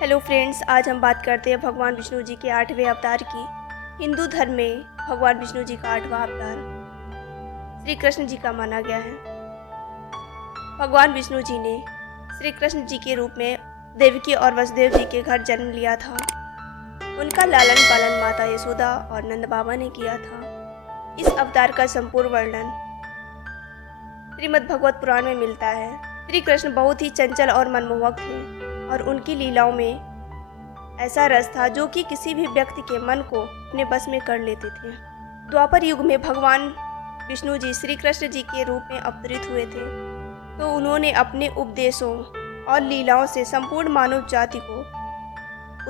Hello friends, आज हम बात करते हैं भगवान विष्णु जी के 8वें अवतार की। हिंदू धर्म में भगवान विष्णु जी का 8वां अवतार श्री कृष्ण जी का माना गया है। भगवान विष्णु जी ने श्री कृष्ण जी के रूप में देवकी और वसुदेव जी के घर जन्म लिया था। उनका लालन पालन माता यशोदा और नंद बाबा ने किया था। इस अवतार का संपूर्ण वर्णन श्रीमद् भगवत पुराण में मिलता है। श्री कृष्ण बहुत ही चंचल और मनमोहक थे और उनकी लीलाओं में ऐसा रस था जो कि किसी भी व्यक्ति के मन को अपने बस में कर लेते थे। द्वापर युग में भगवान विष्णु जी श्री कृष्ण जी के रूप में अवतरित हुए थे, तो उन्होंने अपने उपदेशों और लीलाओं से संपूर्ण मानव जाति को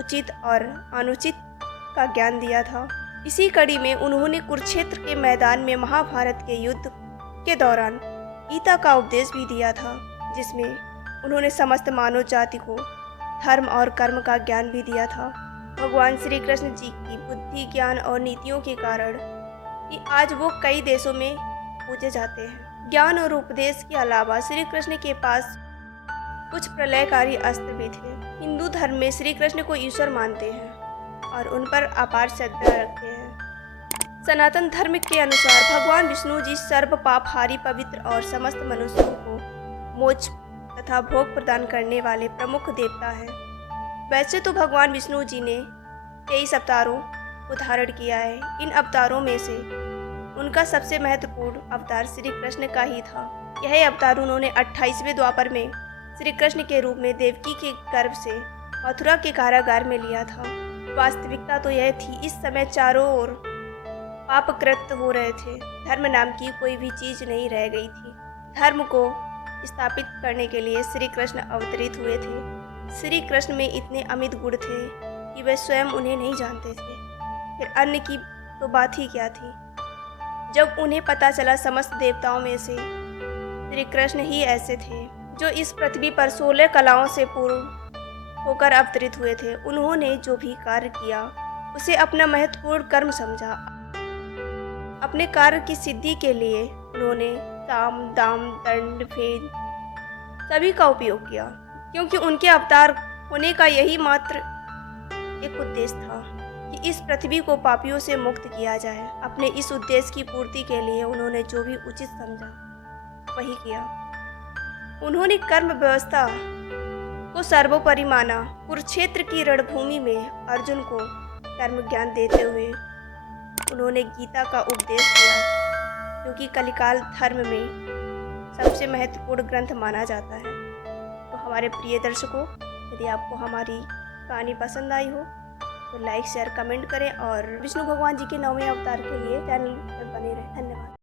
उचित और अनुचित का ज्ञान दिया था। इसी कड़ी में उन्होंने कुरुक्षेत्र के मैदान में महाभारत के युद्ध के दौरान गीता का उपदेश भी दिया था, जिसमें उन्होंने समस्त मानव जाति को धर्म और कर्म का ज्ञान भी दिया था। भगवान श्री कृष्ण जी की बुद्धि, ज्ञान और नीतियों के कारण कि आज वो कई देशों में पूजे जाते हैं। ज्ञान और उपदेश के अलावा श्री कृष्ण के पास कुछ प्रलयकारी अस्त्र भी थे। हिंदू धर्म में श्री कृष्ण को ईश्वर मानते हैं और उन पर अपार श्रद्धा रखते हैं। सनातन धर्म के अनुसार भगवान विष्णु जी सर्व पापहारी, पवित्र और समस्त मनुष्यों को मोक्ष तथा भोग प्रदान करने वाले प्रमुख देवता हैं। वैसे तो भगवान विष्णु जी ने 23 अवतारों को धारण किया है। इन अवतारों में से उनका सबसे महत्वपूर्ण अवतार श्री कृष्ण का ही था। यह अवतार उन्होंने 28वें द्वापर में श्री कृष्ण के रूप में देवकी के गर्भ से मथुरा के कारागार में लिया था। वास्तविकता तो यह थी, इस समय चारों ओर पापकृत हो रहे थे। धर्म नाम की कोई भी चीज नहीं रह गई थी। धर्म को स्थापित करने के लिए श्री कृष्ण अवतरित हुए थे। श्री कृष्ण में इतने अमित गुण थे कि वे स्वयं उन्हें नहीं जानते थे, फिर अन्य की तो बात ही क्या थी। जब उन्हें पता चला समस्त देवताओं में से श्री कृष्ण ही ऐसे थे जो इस पृथ्वी पर 16 कलाओं से पूर्ण होकर अवतरित हुए थे, उन्होंने जो भी कार्य किया उसे अपना महत्वपूर्ण कर्म समझा। अपने कार्य की सिद्धि के लिए उन्होंने साम, दाम, दंड, भेद सभी का उपयोग किया, क्योंकि उनके अवतार होने का यही मात्र एक उद्देश्य था कि इस पृथ्वी को पापियों से मुक्त किया जाए। अपने इस उद्देश्य की पूर्ति के लिए उन्होंने जो भी उचित समझा वही किया। उन्होंने कर्म व्यवस्था को सर्वोपरि माना। कुरुक्षेत्र की रणभूमि में अर्जुन को कर्म ज्ञान देते हुए उन्होंने गीता का उपदेश दिया, जो कि कलिकाल धर्म में सबसे महत्वपूर्ण ग्रंथ माना जाता है। तो हमारे प्रिय दर्शकों, यदि आपको हमारी कहानी पसंद आई हो तो लाइक, शेयर, कमेंट करें और विष्णु भगवान जी के 9वें अवतार के लिए चैनल पर बने रहें। धन्यवाद।